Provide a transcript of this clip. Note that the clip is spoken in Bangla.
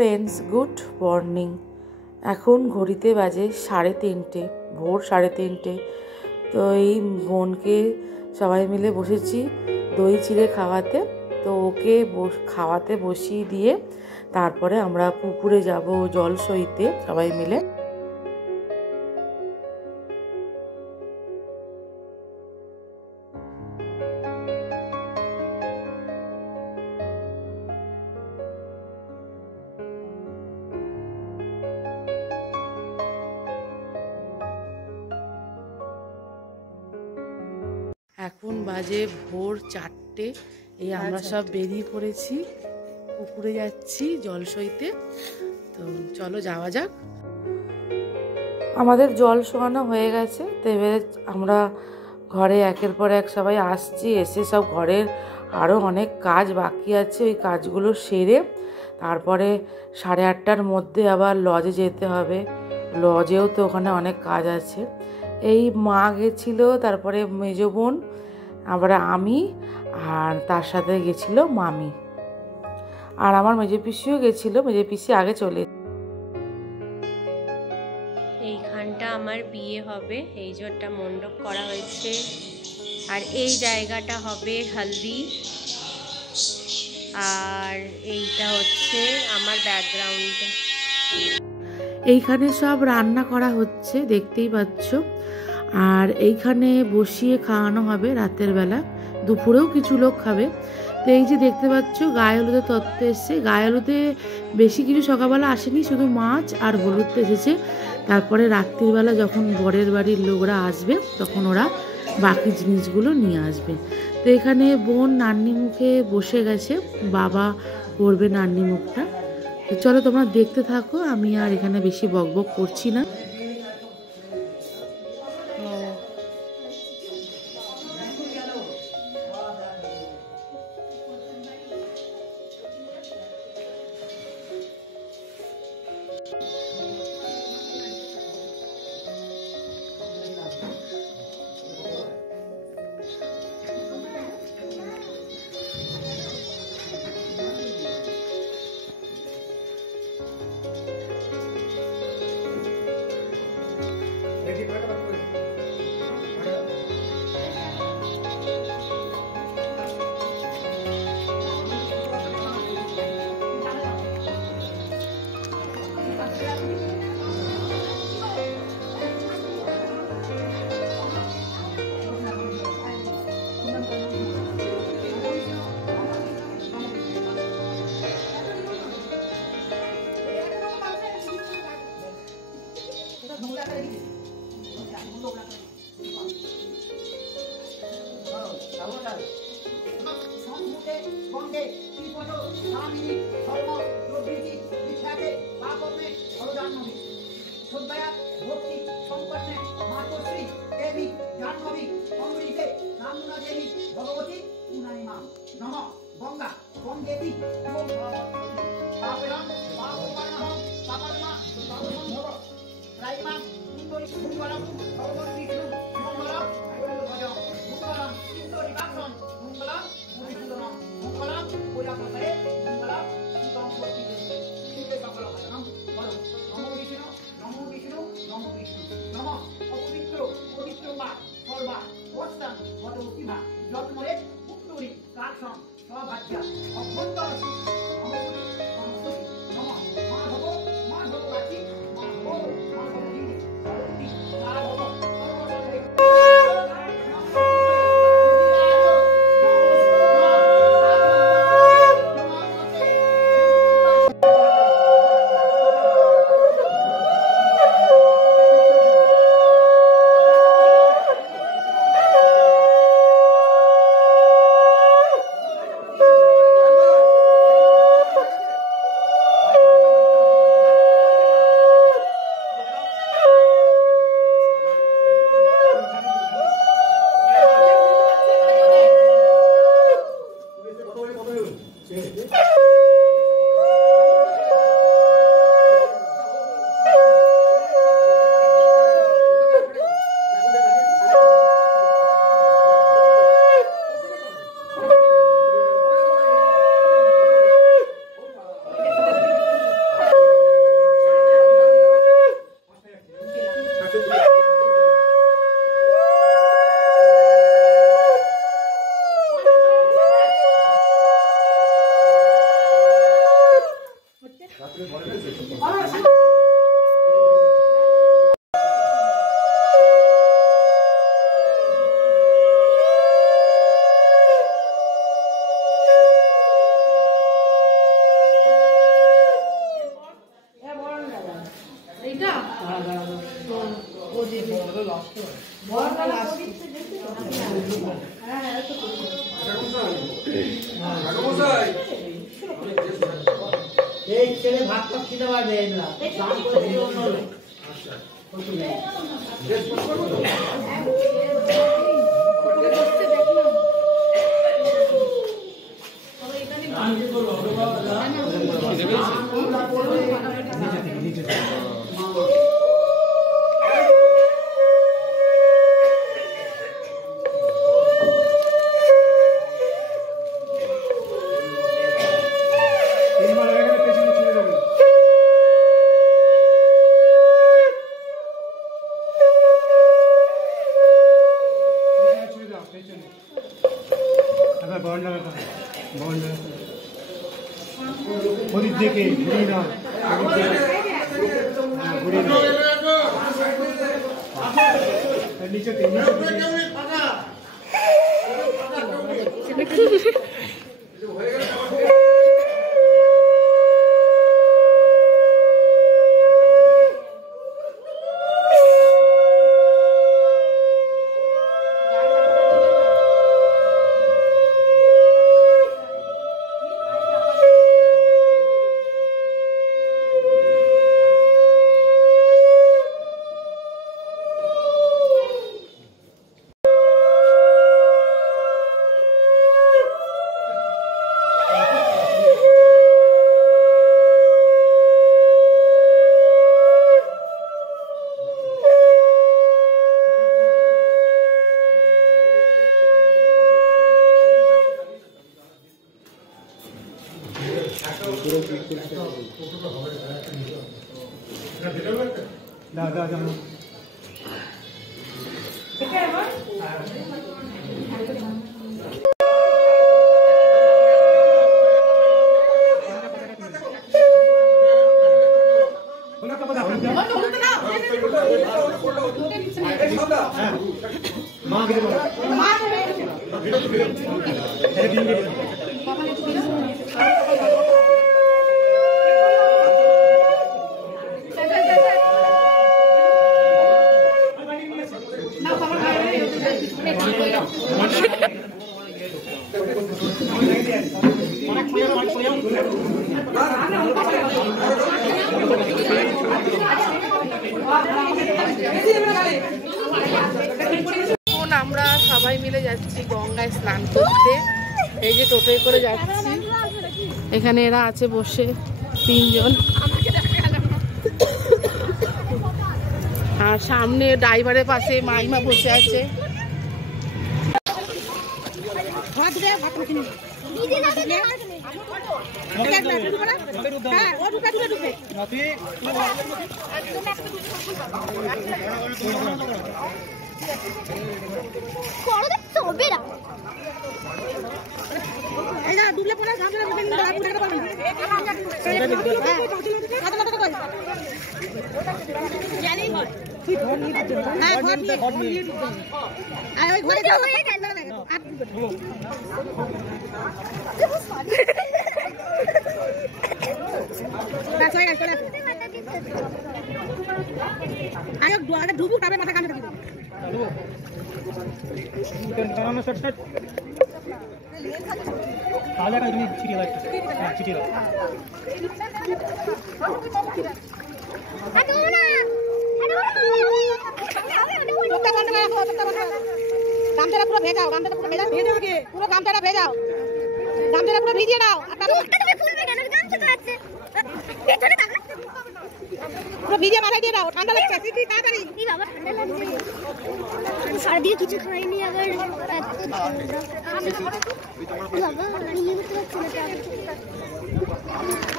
Friends, good morning. এখন ঘড়িতে বাজে 3:30, ভোর 3:30। তো এই বোনকে সবাই মিলে বসেছি দই চিড়ে খাওয়াতে। তো ওকে খাওয়াতে বসিয়ে দিয়ে তারপরে আমরা পুকুরে যাব জল সইতে সবাই মিলে। এখন বাজে ভোর 4টে। এই আমরা সব বেরিয়ে পড়েছি, পুকুরে যাচ্ছি জল সইতে। তো চলো যাওয়া যাক। আমাদের জল শোয়ানো হয়ে গেছে। তো এবারে আমরা ঘরে একের পর এক সবাই আসছি, এসে সব ঘরের আরও অনেক কাজ বাকি আছে, ওই কাজগুলো সেরে তারপরে 8:30টার মধ্যে আবার লজে যেতে হবে। লজেও তো ওখানে অনেক কাজ আছে। এই মা গেছিলো, তারপরে মেজ বোন, আবার আমি, আর তার সাথে গেছিলো মামি, আর আমার মেজে পিসিও গেছিলো। মেজে পিসি আগে চলে। এইখানটা আমার বিয়ে হবে, এই যে একটা মণ্ডপ করা হয়েছে, আর এই জায়গাটা হবে হলদি, আর এইটা হচ্ছে আমার ব্যাকগ্রাউন্ডটা। এইখানে সব রান্না করা হচ্ছে, দেখতেই পাচ্ছ। আর এইখানে বসিয়ে খাওয়ানো হবে রাতের বেলা, দুপুরেও কিছু লোক খাবে। তো এই যে দেখতে পাচ্ছ গায়ে হলুদের তত্ত্ব এসছে। গায়ে হলুদে বেশি কিছু সকালবেলা আসেনি, শুধু মাছ আর হলুদটা এসেছে। তারপরে রাত্রিবেলা যখন বরের বাড়ির লোকরা আসবে তখন ওরা বাকি জিনিসগুলো নিয়ে আসবে। তো এখানে বোন নান্নি মুখে বসে গেছে, বাবা করবে নান্নি মুখটা। তো চলো তোমরা দেখতে থাকো, আমি আর এখানে বেশি বকবক করছি না। এই ছেলে ভাত তো খেতে পারবে না। আমরা সবাই মিলে যাচ্ছি গঙ্গায় স্নান করতে। এই যে টোটোয় করে যাচ্ছি, এখানে এরা আছে বসে 3 জন, আর সামনে ড্রাইভারের পাশে মাইমা বসে আছে। গামছাটা পুরো ভেজাও, গামছাটা পুরো ভেজাও, পুরো গামছাটা ভেজাও, গামছাটা পুরো ভিজিয়ে দাও। পুরো ভিজিয়ে মাথায় দিয়ে দাও, ঠান্ডা লাগছে। তাড়াতাড়ি সারা দিয়ে কিছু খাইনি, আবার বাবা